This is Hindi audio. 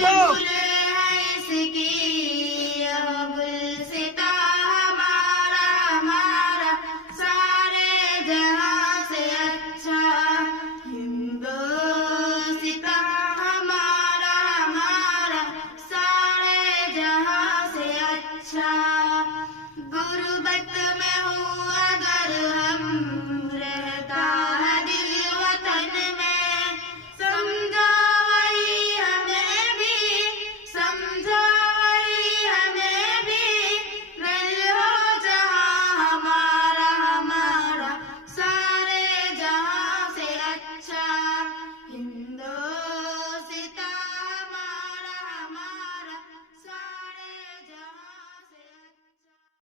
फूल है इसकी यह गुलसिता हमारा हमारा सारे जहां से अच्छा हिंदोसिता हमारा हमारा सारे जहां से अच्छा गुर्बत में हुआ